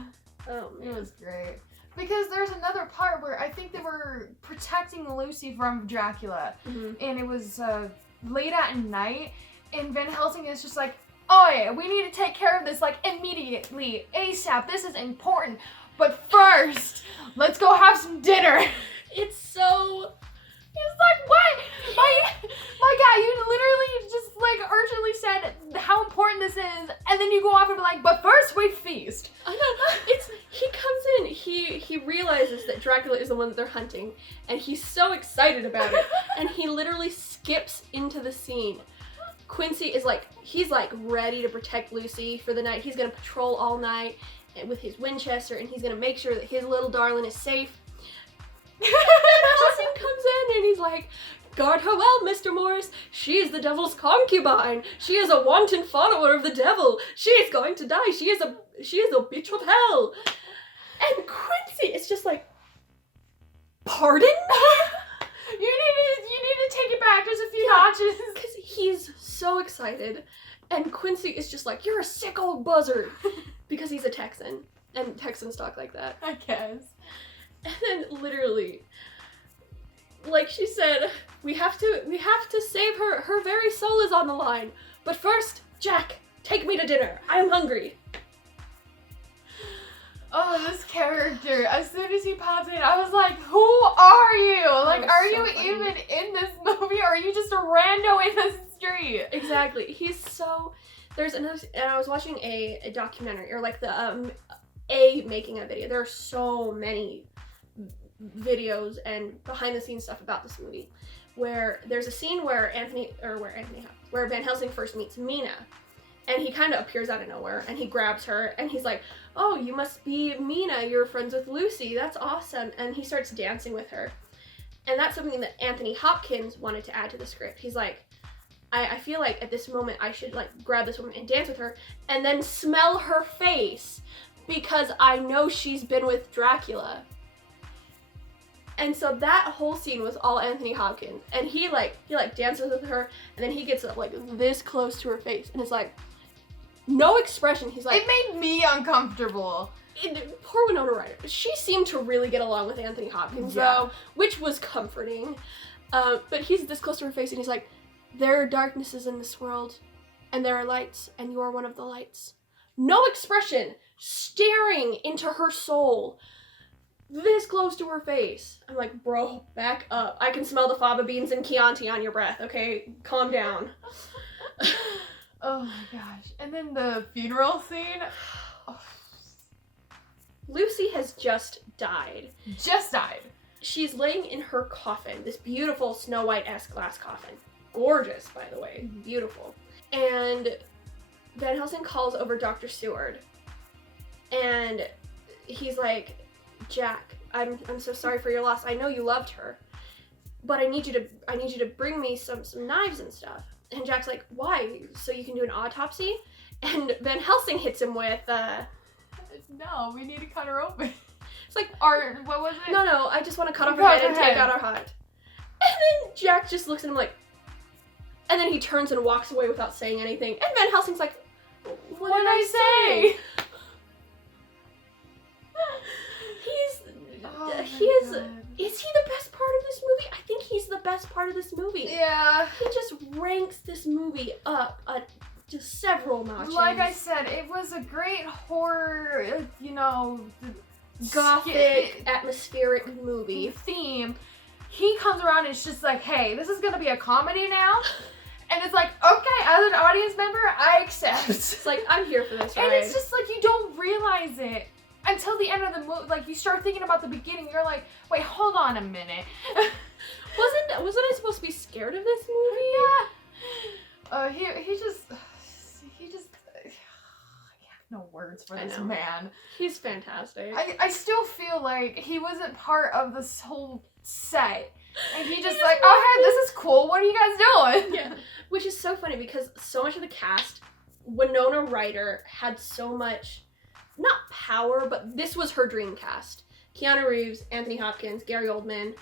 Oh man. It was great. Because there's another part where I think they were protecting Lucy from Dracula, and it was late at night, and Van Helsing is just like, oh yeah, we need to take care of this, like, immediately, ASAP, this is important, but first, let's go have some dinner. It's so... It's like, what? My God, you literally just, like, urgently said how important this is, and then you go off and be like, but first we feast. I know, he comes in, he realizes that Dracula is the one that they're hunting, and he's so excited about it, and he literally skips into the scene. Quincy is like, he's like ready to protect Lucy for the night. He's gonna patrol all night with his Winchester, and he's gonna make sure that his little darling is safe. And Helsing comes in and he's like, guard her well, Mr. Morris. She is the devil's concubine. She is a wanton follower of the devil. She is going to die. She is a bitch of hell. And Quincy is just like, pardon? You need to take it back just a few notches. Because he's so excited. And Quincy is just like, you're a sick old buzzard. Because he's a Texan. And Texans talk like that. I guess. And then literally, like she said, we have to save her. Her very soul is on the line. But first, Jack, take me to dinner. I am hungry. Oh, this character, as soon as he popped in, I was like, who are you? Like, are you even in this movie, or are you just a rando in the street? Exactly. He's so... There's another... And I was watching a documentary, or like the, making a video. There are so many videos and behind-the-scenes stuff about this movie, where there's a scene where Van Helsing first meets Mina. And he kind of appears out of nowhere, and he grabs her, and he's like, oh, you must be Mina, you're friends with Lucy, that's awesome. And he starts dancing with her. And that's something that Anthony Hopkins wanted to add to the script. He's like, I feel like at this moment I should, like, grab this woman and dance with her, and then smell her face, because I know she's been with Dracula. And so that whole scene was all Anthony Hopkins. And he dances with her, and then he gets up, like, this close to her face, and it's like, no expression. He's like... It made me uncomfortable. Poor Winona Ryder. She seemed to really get along with Anthony Hopkins, though, which was comforting. But he's this close to her face, and he's like, there are darknesses in this world, and there are lights, and you are one of the lights. No expression. Staring into her soul. This close to her face. I'm like, bro, back up. I can smell the fava beans and Chianti on your breath, okay? Calm down. Oh my gosh. And then the funeral scene. Oh. Lucy has just died. Just died. She's laying in her coffin, this beautiful Snow White-esque glass coffin. Gorgeous, by the way. Beautiful. And Van Helsing calls over Dr. Seward. And he's like, Jack, I'm so sorry for your loss. I know you loved her. But I need you to bring me some knives and stuff. And Jack's like, why? So you can do an autopsy? And Van Helsing hits him with, no, we need to cut her open. It's like, what was it? No, I just want to cut off her head and take out her heart. And then Jack just looks at him like, and then he turns and walks away without saying anything. And Van Helsing's like, what did I say? Is he the best part of this movie? I think he's the best part of this movie. Yeah. He just ranks this movie up just several notches. Like I said, it was a great horror, gothic, atmospheric movie. Theme. He comes around and it's just like, hey, this is gonna be a comedy now. And it's like, okay, as an audience member, I accept. It's like, I'm here for this ride. And it's just like, you don't realize it until the end of the movie. Like, you start thinking about the beginning, you're like, wait, hold on a minute. Wasn't I supposed to be scared of this movie? Yeah. He just, I have no words for this man. He's fantastic. I still feel like he wasn't part of this whole set. And he just like, oh, hey, this is cool. What are you guys doing? Yeah. Which is so funny because so much of the cast, Winona Ryder had so much, not power, but this was her dream cast. Keanu Reeves, Anthony Hopkins, Gary Oldman.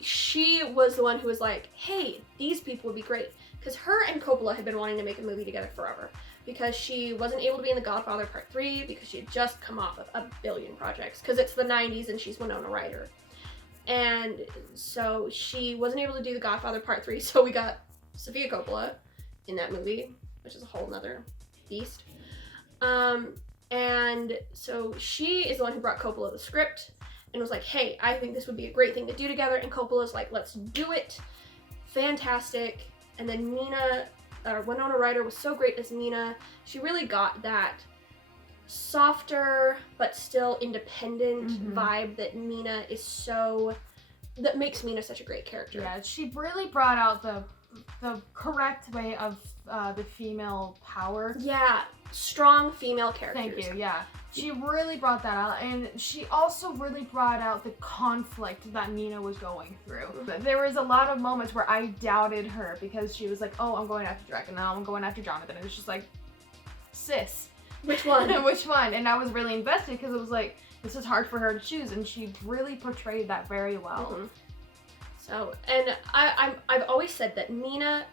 She was the one who was like, hey, these people would be great. Because her and Coppola had been wanting to make a movie together forever. Because she wasn't able to be in The Godfather Part 3 because she had just come off of a billion projects. Because it's the 90s and she's Winona Ryder. And so she wasn't able to do The Godfather Part 3, so we got Sofia Coppola in that movie, which is a whole nother beast. And so she is the one who brought Coppola the script and was like, hey, I think this would be a great thing to do together. And Coppola's like, let's do it. Fantastic. And then Winona Ryder was so great as Mina. She really got that softer but still independent vibe that makes Mina such a great character. Yeah, she really brought out the correct way of the female power. Yeah, strong female characters. Thank you, yeah. She really brought that out, and she also really brought out the conflict that Mina was going through. There was a lot of moments where I doubted her because she was like, oh, I'm going after Dracula, now I'm going after Jonathan, and it's just like, sis. Which one? Which one? And I was really invested because it was like, this is hard for her to choose, and she really portrayed that very well. Mm-hmm. So, and I've always said that Mina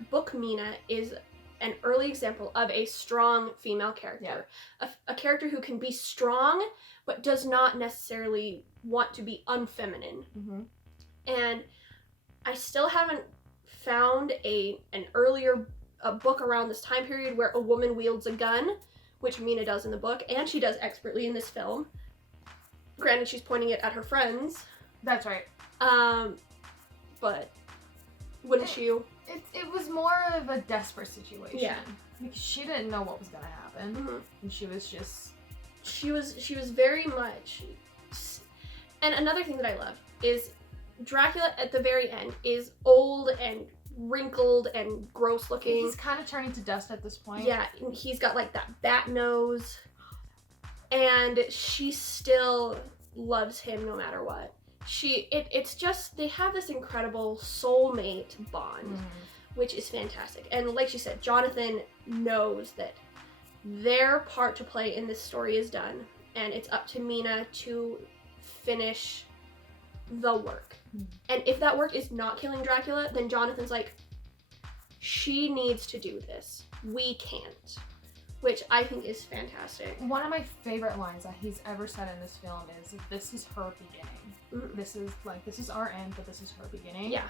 is an early example of a strong female character. Yeah. A character who can be strong, but does not necessarily want to be unfeminine. Mm-hmm. And I still haven't found an earlier book around this time period where a woman wields a gun, which Mina does in the book, and she does expertly in this film. Granted, she's pointing it at her friends. That's right. But wouldn't you? It was more of a desperate situation. Yeah. Because she didn't know what was gonna happen. Mm-hmm. And she was just... She was very much... And another thing that I love is Dracula at the very end is old and wrinkled and gross looking. He's kind of turning to dust at this point. Yeah, and he's got like that bat nose. And she still loves him no matter what. It's just, they have this incredible soulmate bond, which is fantastic. And like she said, Jonathan knows that their part to play in this story is done, and it's up to Mina to finish the work. And if that work is not killing Dracula, then Jonathan's like, she needs to do this. We can't. Which I think is fantastic. One of my favorite lines that he's ever said in this film is, this is her beginning. Mm-hmm. This is our end, but this is her beginning. Yeah.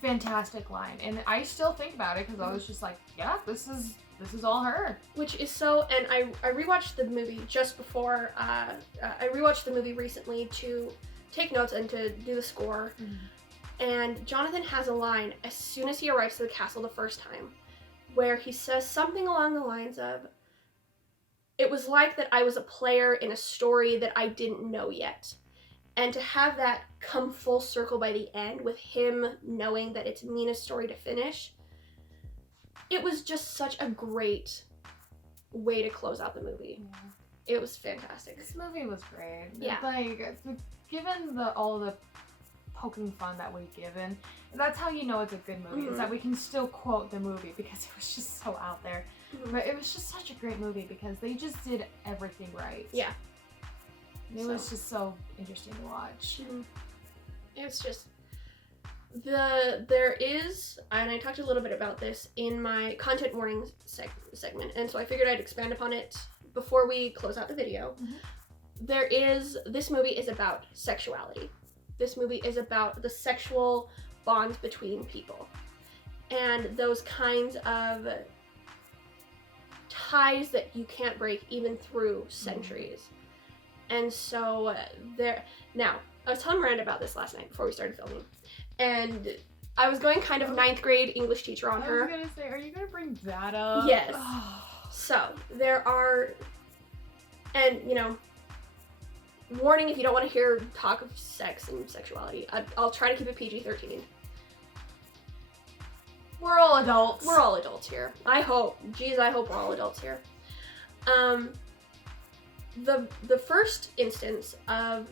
Fantastic line. And I still think about it because I was just like, yeah, this is all her. Which is so, and I rewatched the movie just before, I rewatched the movie recently to take notes and to do the score. Mm-hmm. And Jonathan has a line as soon as he arrives to the castle the first time, where he says something along the lines of, it was like that I was a player in a story that I didn't know yet. And to have that come full circle by the end with him knowing that it's Mina's story to finish, it was just such a great way to close out the movie. Yeah. It was fantastic. This movie was great. Yeah. Like, given all the poking fun that we've given, that's how you know it's a good movie, is that we can still quote the movie because it was just so out there. But it was just such a great movie because they just did everything right. Yeah. It was just so interesting to watch. It's just, there is, and I talked a little bit about this in my content warning segment, and so I figured I'd expand upon it before we close out the video. this movie is about sexuality. This movie is about the sexual bonds between people. And those kinds of ties that you can't break even through centuries. And so now, I was telling Miranda about this last night before we started filming. And I was going kind of 9th grade English teacher on her. I was gonna say, are you gonna bring that up? Yes. So, there are, and you know, warning if you don't want to hear talk of sex and sexuality. I'll try to keep it PG-13. We're all adults. We're all adults here. I hope. Geez, I hope we're all adults here. The first instance of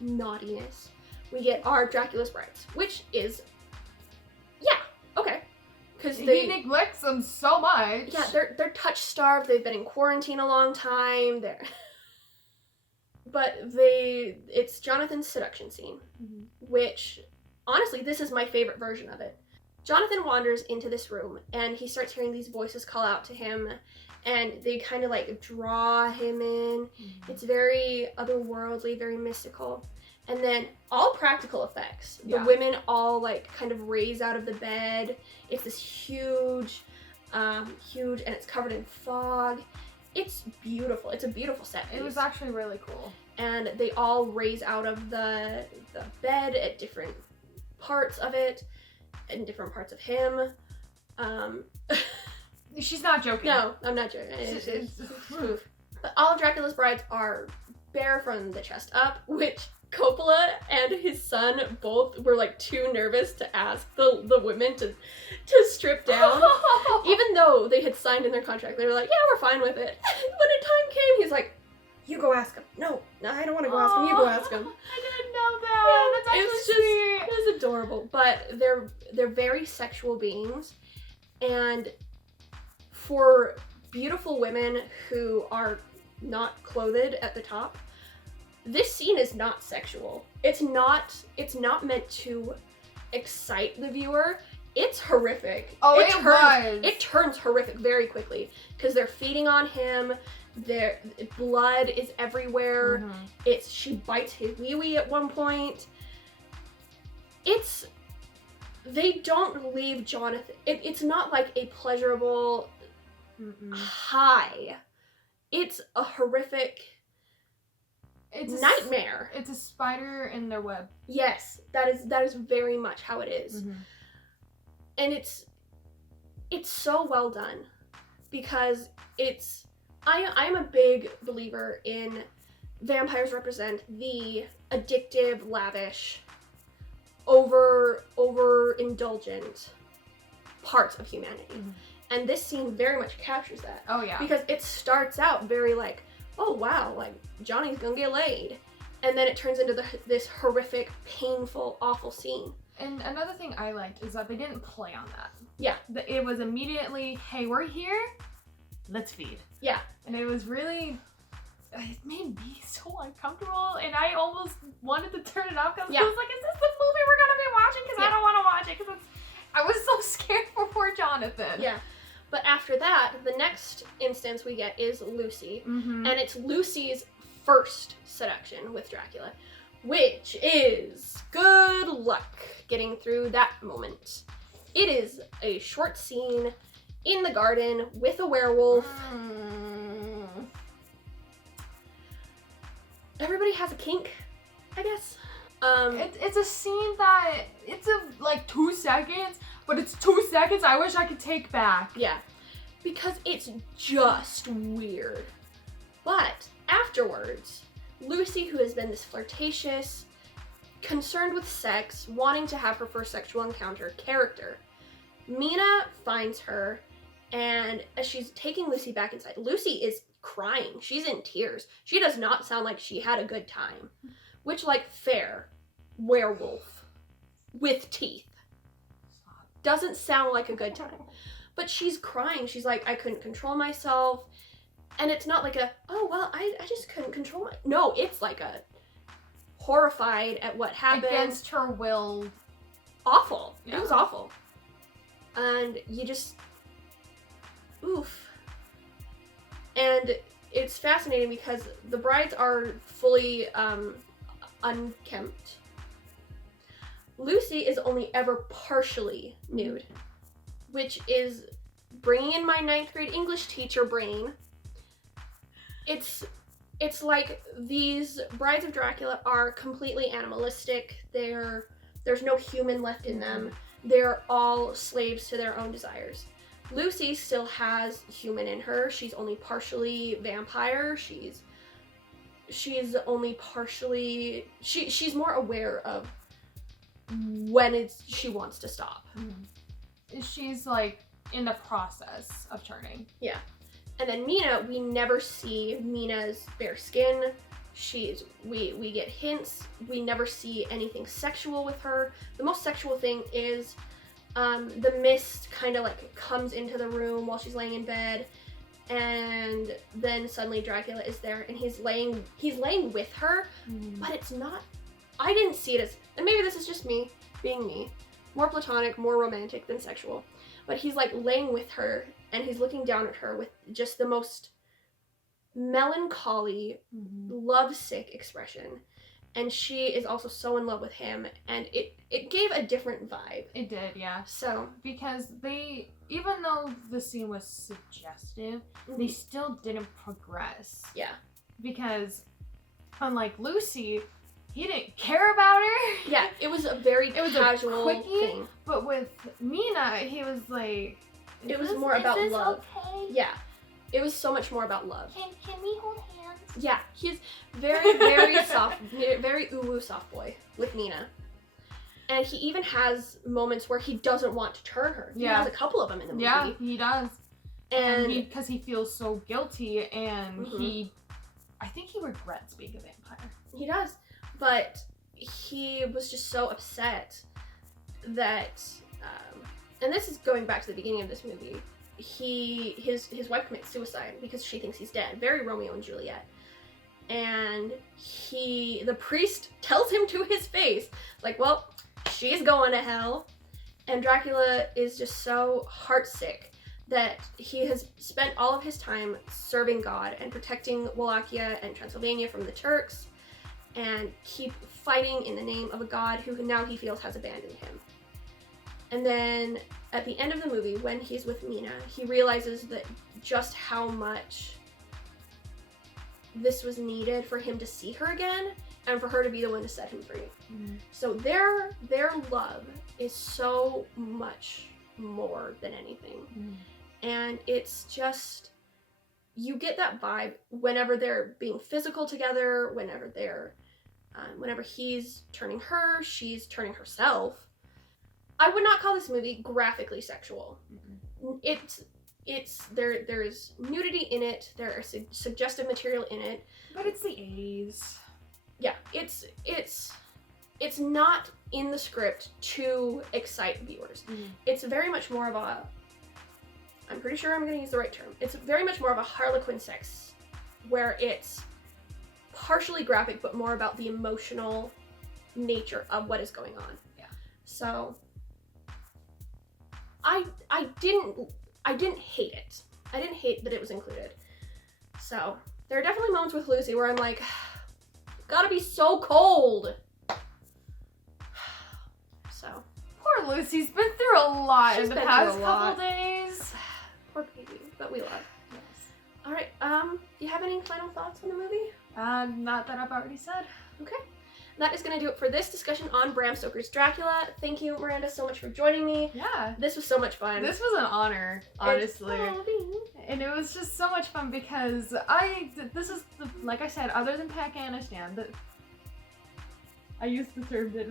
naughtiness we get are Dracula's brides, which is, yeah, okay. Because he neglects them so much. Yeah, they're touch starved. They've been in quarantine a long time. It's Jonathan's seduction scene, which honestly, this is my favorite version of it. Jonathan wanders into this room and he starts hearing these voices call out to him, and they kind of like draw him in. It's very otherworldly, very mystical. And then all practical effects. The women all like kind of raise out of the bed. It's this huge, and it's covered in fog. It's beautiful. It's a beautiful set piece. It was actually really cool. And they all raise out of the bed at different parts of it, and different parts of him. She's not joking. No, I'm not joking. But all of Dracula's brides are bare from the chest up, which Coppola and his son both were like too nervous to ask the women to strip down. Even though they had signed in their contract, they were like, yeah, we're fine with it. When the time came, he's like, you go ask him. No, I don't want to go ask him. You go ask him. I didn't know that. That's actually sweet. It was adorable. But they're very sexual beings, and for beautiful women who are not clothed at the top, this scene is not sexual. It's not meant to excite the viewer. It's horrific. Oh, it turns horrific very quickly because they're feeding on him. Their blood is everywhere. She bites his wee-wee at one point. They don't leave Jonathan. It's not like a pleasurable high. It's a horrific nightmare. It's a spider in their web. Yes, that is very much how it is. And it's so well done because I'm a big believer in vampires represent the addictive, lavish, over-indulgent parts of humanity. And this scene very much captures that. Oh yeah. Because it starts out very like, oh wow, like Johnny's gonna get laid. And then it turns into this horrific, painful, awful scene. And another thing I liked is that they didn't play on that. Yeah. It was immediately, hey, we're here, let's feed. Yeah. And it was really, it made me so uncomfortable, and I almost wanted to turn it off because I was like, is this the movie we're going to be watching? Because I don't want to watch it because I was so scared for poor Jonathan. Yeah. But after that, the next instance we get is Lucy. And it's Lucy's first seduction with Dracula, which is good luck getting through that moment. It is a short scene in the garden with a werewolf. Everybody has a kink, I guess. It's a scene that, it's like 2 seconds, but it's 2 seconds I wish I could take back. Yeah, because it's just weird. But afterwards, Lucy, who has been this flirtatious, concerned with sex, wanting to have her first sexual encounter character, Mina finds her, and as she's taking Lucy back inside, Lucy is crying. She's in tears. She does not sound like she had a good time. Which, like, fair. Werewolf. With teeth. Doesn't sound like a good time. But she's crying. She's like, I couldn't control myself. And it's not like a, oh, well, I just couldn't control my... No, it's like a horrified at what happened. Against her will. Awful. Yeah. It was awful. And you just... Oof. And it's fascinating because the brides are fully unkempt. Lucy is only ever partially nude, which is bringing in my 9th grade English teacher brain. It's like these brides of Dracula are completely animalistic. There's no human left in them. They're all slaves to their own desires. Lucy still has human in her. She's only partially vampire. She's only partially she's more aware of when she wants to stop. She's like in the process of turning. Yeah. And then Mina, we never see Mina's bare skin. We get hints. We never see anything sexual with her. The most sexual thing is the mist kind of like comes into the room while she's laying in bed, and then suddenly Dracula is there and he's laying with her, but it's not. I didn't see it as, and maybe this is just me being me, more platonic, more romantic than sexual, but he's like laying with her and he's looking down at her with just the most melancholy, lovesick expression. And she is also so in love with him, and it gave a different vibe. It did, yeah. So because even though the scene was suggestive, they still didn't progress. Yeah. Because unlike Lucy, he didn't care about her. Yeah, it was a very casual thing. But with Mina, he was like, it was more about love. Okay? Yeah. It was so much more about love. Can we hold hands? Yeah, he's very, very soft, very uwu soft boy with Mina. And he even has moments where he doesn't want to turn her. He has a couple of them in the movie. Yeah, he does. And because he feels so guilty, and I think he regrets being a vampire. He does. But he was just so upset that, and this is going back to the beginning of this movie, his wife commits suicide because she thinks he's dead. Very Romeo and Juliet. And the priest tells him to his face, like, well, she's going to hell. And Dracula is just so heartsick that he has spent all of his time serving God and protecting Wallachia and Transylvania from the Turks, and keep fighting in the name of a god who now he feels has abandoned him. And then at the end of the movie, when he's with Mina, he realizes that just how much this was needed for him to see her again and for her to be the one to set him free. So their love is so much more than anything. And it's just, you get that vibe whenever they're being physical together, whenever he's turning her, she's turning herself. I would not call this movie graphically sexual. There's nudity in it, there is suggestive material in it. But it's the 80s. Yeah, it's not in the script to excite viewers. It's very much more of a, I'm pretty sure I'm going to use the right term, it's very much more of a Harlequin sex, where it's partially graphic but more about the emotional nature of what is going on. Yeah. So I didn't hate it. I didn't hate that it was included. So there are definitely moments with Lucy where I'm like, gotta be so cold. So poor Lucy's been through a lot in the past couple days. Poor baby, but we love. Yes. All right. Do you have any final thoughts on the movie? Not that I've already said. Okay. That is going to do it for this discussion on Bram Stoker's Dracula. Thank you, Miranda, so much for joining me. Yeah. This was so much fun. This was an honor, honestly. And it was just so much fun because like I said, other than Afghanistan, I used the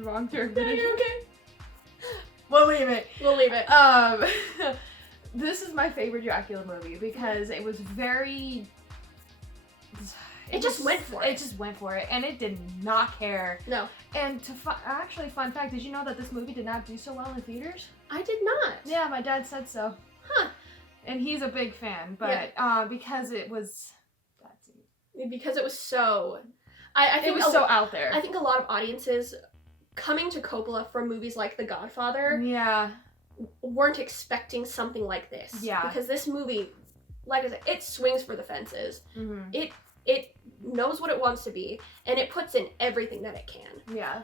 wrong term. No, you're okay. We'll leave it. This is my favorite Dracula movie because it was very... It just went for it. It just went for it, and it did not care. No. And actually, fun fact, did you know that this movie did not do so well in theaters? I did not. Yeah, my dad said so. Huh. And he's a big fan, but because it was... Because it was so... I think it was so out there. I think a lot of audiences coming to Coppola from movies like The Godfather weren't expecting something like this. Yeah. Because this movie like I said, it swings for the fences. Mm-hmm. It knows what it wants to be, and it puts in everything that it can. Yeah.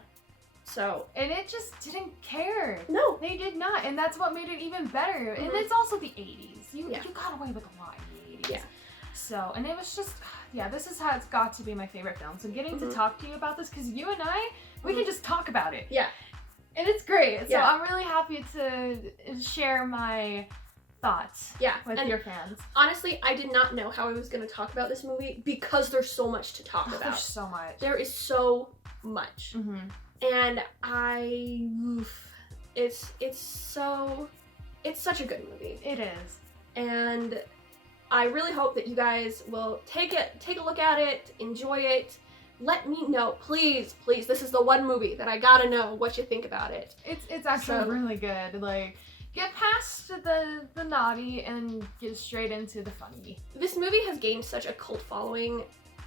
So. And it just didn't care. No. They did not, and that's what made it even better. And it's also the 80s. You got away with a lot in the 80s. Yeah. So, and it was just, this is how it's got to be my favorite film. So getting to talk to you about this, because you and I, we can just talk about it. Yeah. And it's great. So Yeah. I'm really happy to share my thoughts with your fans. Honestly, I did not know how I was going to talk about this movie because there's so much to talk about. There's so much. There is so much. Mm-hmm. And it's such a good movie. It is. And I really hope that you guys will take a look at it, enjoy it. Let me know, please. This is the one movie that I gotta know what you think about it. It's actually really good. Like, get past the naughty and get straight into the funny. This movie has gained such a cult following,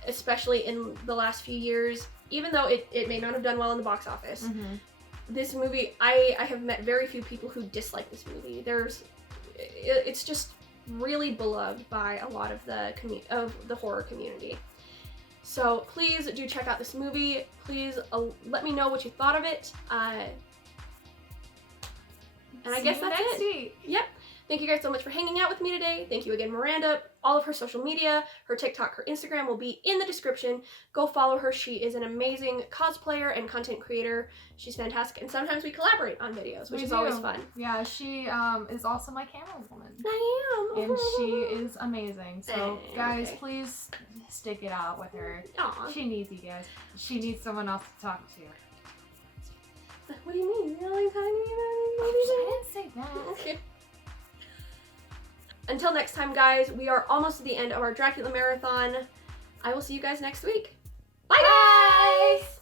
especially in the last few years. Even though it may not have done well in the box office, this movie, I have met very few people who dislike this movie. It's just really beloved by a lot of the horror community. So please do check out this movie. Please let me know what you thought of it. And I guess that's it. Week. Yep. Thank you guys so much for hanging out with me today. Thank you again, Miranda. All of her social media, her TikTok, her Instagram will be in the description. Go follow her. She is an amazing cosplayer and content creator. She's fantastic. And sometimes we collaborate on videos, which is always fun. Yeah, she is also my camera woman. I am. And she is amazing. So, guys, please stick it out with her. Aww. She needs you guys. She needs someone else to talk to. What do you mean? You're like talking about I didn't say that. Okay. Until next time, guys, we are almost at the end of our Dracula marathon. I will see you guys next week. Bye, guys!